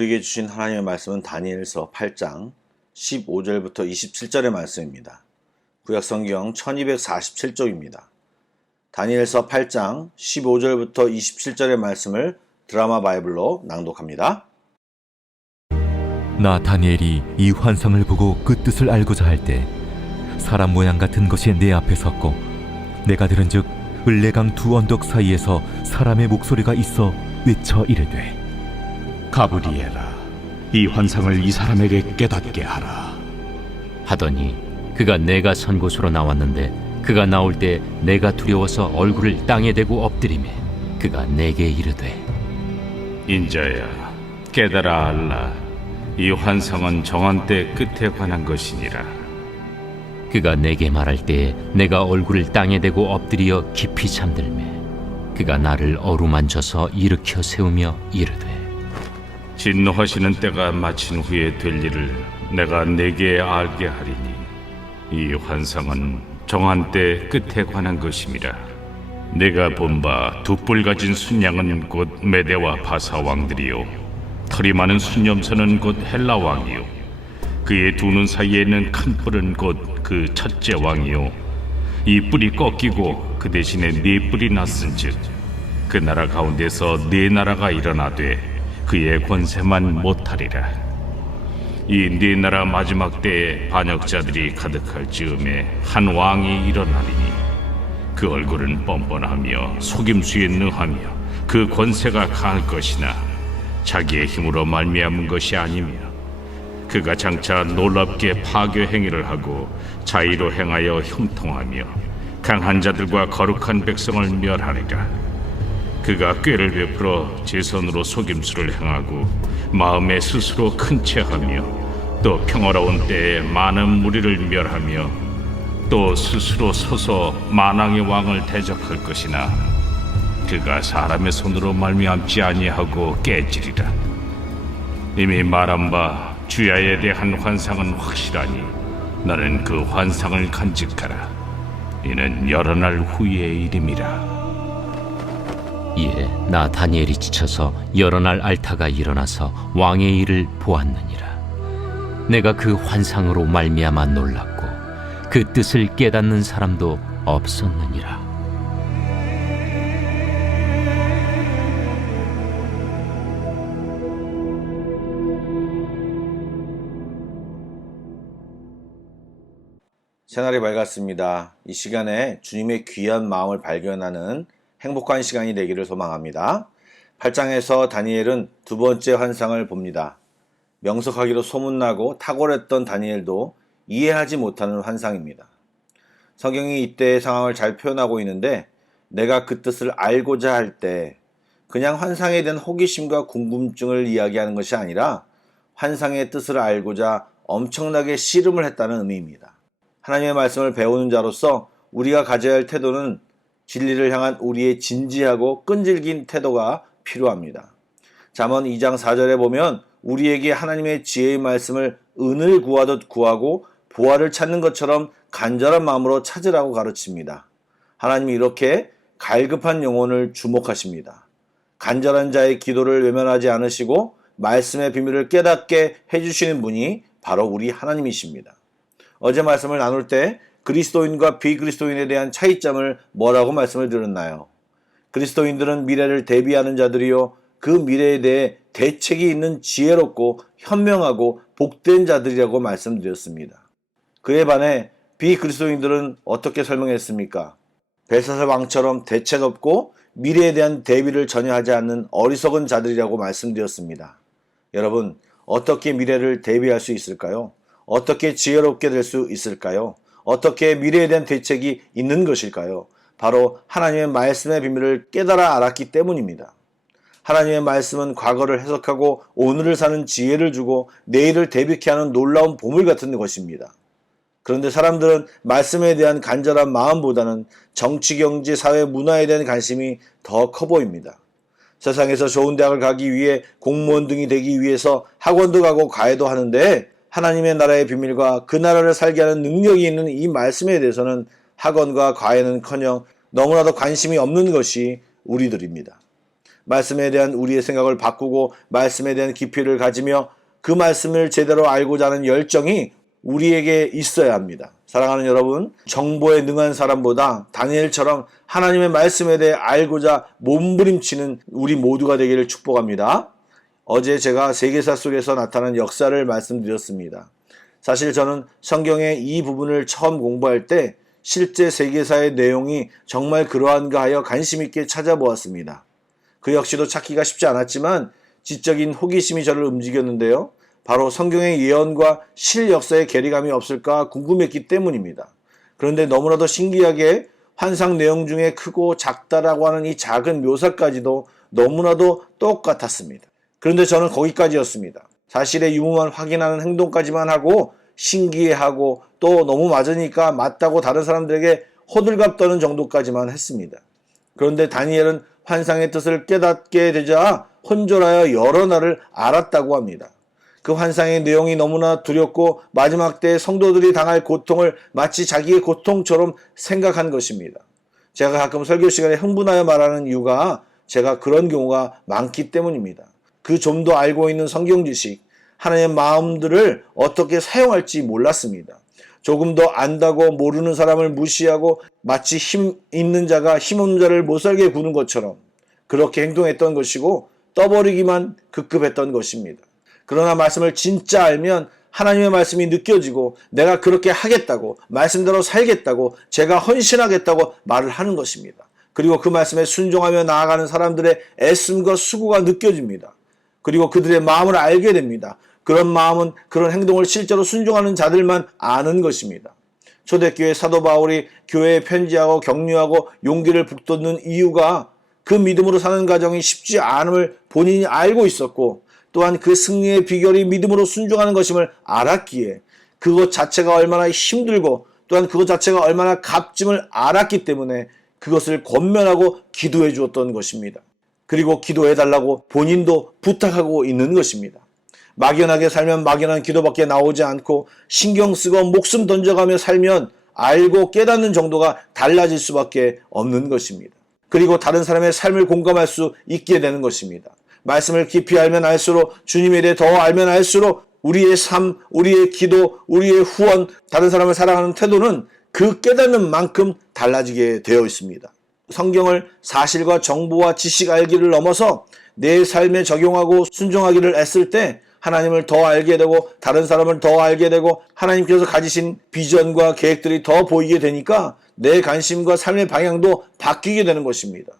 우리에게 주신 하나님의 말씀은 다니엘서 8장 15절부터 27절의 말씀입니다. 구약성경 1247쪽입니다. 다니엘서 8장 15절부터 27절의 말씀을 드라마 바이블로 낭독합니다. 나 다니엘이 이 환상을 보고 그 뜻을 알고자 할 때 사람 모양 같은 것이 내 앞에 섰고 내가 들은즉 을레강 두 언덕 사이에서 사람의 목소리가 있어 외쳐 이르되 가브리엘아, 이 환상을 이 사람에게 깨닫게 하라 하더니 그가 내가 선 곳으로 나왔는데 그가 나올 때 내가 두려워서 얼굴을 땅에 대고 엎드리매 그가 내게 이르되 인자야, 깨달아 알라. 이 환상은 정한 때 끝에 관한 것이니라. 그가 내게 말할 때 내가 얼굴을 땅에 대고 엎드려 깊이 잠들매 그가 나를 어루만져서 일으켜 세우며 이르되 진노하시는 때가 마친 후에 될 일을 내가 네게 알게 하리니 이 환상은 정한 때 끝에 관한 것임이라. 내가 본 바 두 뿔 가진 순양은 곧 메대와 바사 왕들이요 털이 많은 순염소는 곧 헬라 왕이요 그의 두 눈 사이에 있는 큰 뿔은 곧 그 첫째 왕이요 이 뿔이 꺾이고 그 대신에 네 뿔이 났은즉 그 나라 가운데서 네 나라가 일어나되 그의 권세만 못하리라. 이 네 나라 마지막 때에 반역자들이 가득할 즈음에 한 왕이 일어나리니 그 얼굴은 뻔뻔하며 속임수에 능하며 그 권세가 강할 것이나 자기의 힘으로 말미암은 것이 아니며 그가 장차 놀랍게 파괴 행위를 하고 자의로 행하여 형통하며 강한 자들과 거룩한 백성을 멸하리라. 그가 꾀를 베풀어 제 손으로 속임수를 행하고 마음에 스스로 큰 체하며 또 평화로운 때에 많은 무리를 멸하며 또 스스로 서서 만왕의 왕을 대적할 것이나 그가 사람의 손으로 말미암지 아니하고 깨지리라. 이미 말한 바 주야에 대한 환상은 확실하니 나는 그 환상을 간직하라. 이는 여러 날 후의 일임이라. 이에 나 다니엘이 지쳐서 여러 날 앓다가 일어나서 왕의 일을 보았느니라. 내가 그 환상으로 말미암아 놀랐고 그 뜻을 깨닫는 사람도 없었느니라. 새날이 밝았습니다. 이 시간에 주님의 귀한 마음을 발견하는 행복한 시간이 되기를 소망합니다. 8장에서 다니엘은 두 번째 환상을 봅니다. 명석하기로 소문나고 탁월했던 다니엘도 이해하지 못하는 환상입니다. 성경이 이때의 상황을 잘 표현하고 있는데 내가 그 뜻을 알고자 할 때 그냥 환상에 대한 호기심과 궁금증을 이야기하는 것이 아니라 환상의 뜻을 알고자 엄청나게 씨름을 했다는 의미입니다. 하나님의 말씀을 배우는 자로서 우리가 가져야 할 태도는 진리를 향한 우리의 진지하고 끈질긴 태도가 필요합니다. 잠언 2장 4절에 보면 우리에게 하나님의 지혜의 말씀을 은을 구하듯 구하고 보화를 찾는 것처럼 간절한 마음으로 찾으라고 가르칩니다. 하나님이 이렇게 갈급한 영혼을 주목하십니다. 간절한 자의 기도를 외면하지 않으시고 말씀의 비밀을 깨닫게 해주시는 분이 바로 우리 하나님이십니다. 어제 말씀을 나눌 때 그리스도인과 비그리스도인에 대한 차이점을 뭐라고 말씀을 드렸나요? 그리스도인들은 미래를 대비하는 자들이요 그 미래에 대해 대책이 있는 지혜롭고 현명하고 복된 자들이라고 말씀드렸습니다. 그에 반해 비그리스도인들은 어떻게 설명했습니까? 벨사살 왕처럼 대책 없고 미래에 대한 대비를 전혀 하지 않는 어리석은 자들이라고 말씀드렸습니다. 여러분, 어떻게 미래를 대비할 수 있을까요? 어떻게 지혜롭게 될 수 있을까요? 어떻게 미래에 대한 대책이 있는 것일까요? 바로 하나님의 말씀의 비밀을 깨달아 알았기 때문입니다. 하나님의 말씀은 과거를 해석하고 오늘을 사는 지혜를 주고 내일을 대비케 하는 놀라운 보물 같은 것입니다. 그런데 사람들은 말씀에 대한 간절한 마음보다는 정치, 경제, 사회, 문화에 대한 관심이 더 커 보입니다. 세상에서 좋은 대학을 가기 위해 공무원 등이 되기 위해서 학원도 가고 과외도 하는데 하나님의 나라의 비밀과 그 나라를 살게 하는 능력이 있는 이 말씀에 대해서는 학원과 과외는커녕 너무나도 관심이 없는 것이 우리들입니다. 말씀에 대한 우리의 생각을 바꾸고 말씀에 대한 깊이를 가지며 그 말씀을 제대로 알고자 하는 열정이 우리에게 있어야 합니다. 사랑하는 여러분, 정보에 능한 사람보다 다니엘처럼 하나님의 말씀에 대해 알고자 몸부림치는 우리 모두가 되기를 축복합니다. 어제 제가 세계사 속에서 나타난 역사를 말씀드렸습니다. 사실 저는 성경의 이 부분을 처음 공부할 때 실제 세계사의 내용이 정말 그러한가 하여 관심 있게 찾아보았습니다. 그 역시도 찾기가 쉽지 않았지만 지적인 호기심이 저를 움직였는데요. 바로 성경의 예언과 실역사의 괴리감이 없을까 궁금했기 때문입니다. 그런데 너무나도 신기하게 환상 내용 중에 크고 작다라고 하는 이 작은 묘사까지도 너무나도 똑같았습니다. 그런데 저는 거기까지였습니다. 사실의 유무만 확인하는 행동까지만 하고 신기해하고 또 너무 맞으니까 맞다고 다른 사람들에게 호들갑 떠는 정도까지만 했습니다. 그런데 다니엘은 환상의 뜻을 깨닫게 되자 혼절하여 여러 날을 알았다고 합니다. 그 환상의 내용이 너무나 두렵고 마지막 때 성도들이 당할 고통을 마치 자기의 고통처럼 생각한 것입니다. 제가 가끔 설교 시간에 흥분하여 말하는 이유가 제가 그런 경우가 많기 때문입니다. 그 좀 더 알고 있는 성경 지식, 하나님의 마음들을 어떻게 사용할지 몰랐습니다. 조금 더 안다고 모르는 사람을 무시하고 마치 힘 있는 자가 힘없는 자를 못살게 구는 것처럼 그렇게 행동했던 것이고 떠버리기만 급급했던 것입니다. 그러나 말씀을 진짜 알면 하나님의 말씀이 느껴지고 내가 그렇게 하겠다고 말씀대로 살겠다고 제가 헌신하겠다고 말을 하는 것입니다. 그리고 그 말씀에 순종하며 나아가는 사람들의 애씀과 수고가 느껴집니다. 그리고 그들의 마음을 알게 됩니다. 그런 마음은 그런 행동을 실제로 순종하는 자들만 아는 것입니다. 초대교회 사도 바울이 교회에 편지하고 격려하고 용기를 북돋는 이유가 그 믿음으로 사는 과정이 쉽지 않음을 본인이 알고 있었고 또한 그 승리의 비결이 믿음으로 순종하는 것임을 알았기에 그것 자체가 얼마나 힘들고 또한 그것 자체가 얼마나 값짐을 알았기 때문에 그것을 권면하고 기도해 주었던 것입니다. 그리고 기도해달라고 본인도 부탁하고 있는 것입니다. 막연하게 살면 막연한 기도밖에 나오지 않고 신경 쓰고 목숨 던져가며 살면 알고 깨닫는 정도가 달라질 수밖에 없는 것입니다. 그리고 다른 사람의 삶을 공감할 수 있게 되는 것입니다. 말씀을 깊이 알면 알수록 주님에 대해 더 알면 알수록 우리의 삶, 우리의 기도, 우리의 후원, 다른 사람을 사랑하는 태도는 그 깨닫는 만큼 달라지게 되어 있습니다. 성경을 사실과 정보와 지식 알기를 넘어서 내 삶에 적용하고 순종하기를 애쓸 때 하나님을 더 알게 되고 다른 사람을 더 알게 되고 하나님께서 가지신 비전과 계획들이 더 보이게 되니까 내 관심과 삶의 방향도 바뀌게 되는 것입니다.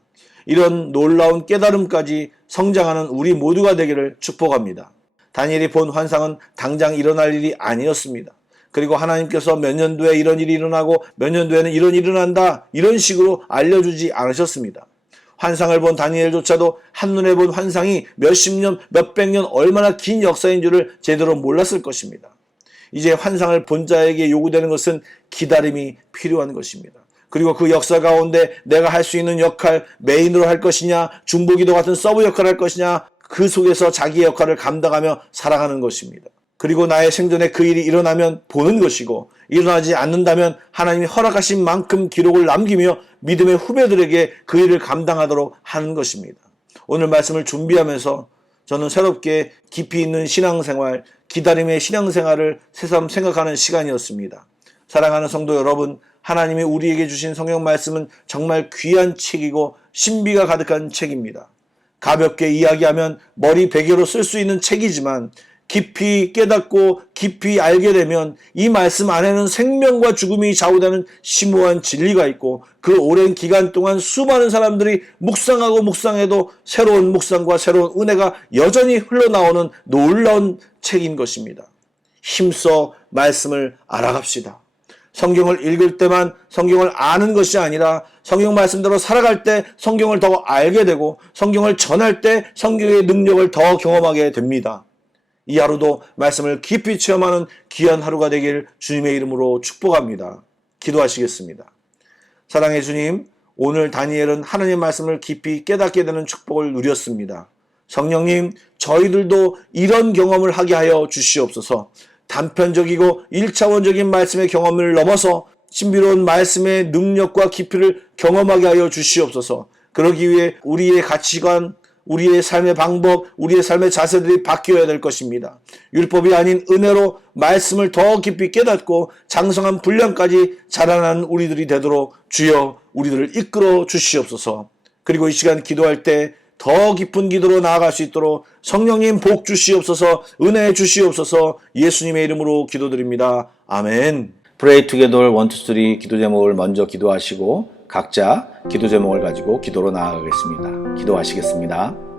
이런 놀라운 깨달음까지 성장하는 우리 모두가 되기를 축복합니다. 다니엘이 본 환상은 당장 일어날 일이 아니었습니다. 그리고 하나님께서 몇 년도에 이런 일이 일어나고 몇 년도에는 이런 일이 일어난다 이런 식으로 알려주지 않으셨습니다. 환상을 본 다니엘조차도 한눈에 본 환상이 몇십 년, 몇백 년 얼마나 긴 역사인 줄을 제대로 몰랐을 것입니다. 이제 환상을 본 자에게 요구되는 것은 기다림이 필요한 것입니다. 그리고 그 역사 가운데 내가 할 수 있는 역할, 메인으로 할 것이냐, 중보기도 같은 서브 역할을 할 것이냐, 그 속에서 자기의 역할을 감당하며 살아가는 것입니다. 그리고 나의 생존에 그 일이 일어나면 보는 것이고 일어나지 않는다면 하나님이 허락하신 만큼 기록을 남기며 믿음의 후배들에게 그 일을 감당하도록 하는 것입니다. 오늘 말씀을 준비하면서 저는 새롭게 깊이 있는 신앙생활, 기다림의 신앙생활을 새삼 생각하는 시간이었습니다. 사랑하는 성도 여러분, 하나님이 우리에게 주신 성경 말씀은 정말 귀한 책이고 신비가 가득한 책입니다. 가볍게 이야기하면 머리 베개로 쓸 수 있는 책이지만 깊이 깨닫고 깊이 알게 되면 이 말씀 안에는 생명과 죽음이 좌우되는 심오한 진리가 있고 그 오랜 기간 동안 수많은 사람들이 묵상하고 묵상해도 새로운 묵상과 새로운 은혜가 여전히 흘러나오는 놀라운 책인 것입니다. 힘써 말씀을 알아갑시다. 성경을 읽을 때만 성경을 아는 것이 아니라 성경 말씀대로 살아갈 때 성경을 더 알게 되고 성경을 전할 때 성경의 능력을 더 경험하게 됩니다. 이 하루도 말씀을 깊이 체험하는 귀한 하루가 되길 주님의 이름으로 축복합니다. 기도하시겠습니다. 사랑의 주님, 오늘 다니엘은 하나님의 말씀을 깊이 깨닫게 되는 축복을 누렸습니다. 성령님, 저희들도 이런 경험을 하게 하여 주시옵소서. 단편적이고 1차원적인 말씀의 경험을 넘어서 신비로운 말씀의 능력과 깊이를 경험하게 하여 주시옵소서. 그러기 위해 우리의 가치관, 우리의 삶의 방법, 우리의 삶의 자세들이 바뀌어야 될 것입니다. 율법이 아닌 은혜로 말씀을 더 깊이 깨닫고 장성한 분량까지 자라나는 우리들이 되도록 주여 우리들을 이끌어 주시옵소서. 그리고 이 시간 기도할 때 더 깊은 기도로 나아갈 수 있도록 성령님 복 주시옵소서, 은혜 주시옵소서. 예수님의 이름으로 기도드립니다. 아멘. Pray Together 1, 2, 3 기도 제목을 먼저 기도하시고 각자 기도 제목을 가지고 기도로 나아가겠습니다. 기도하시겠습니다.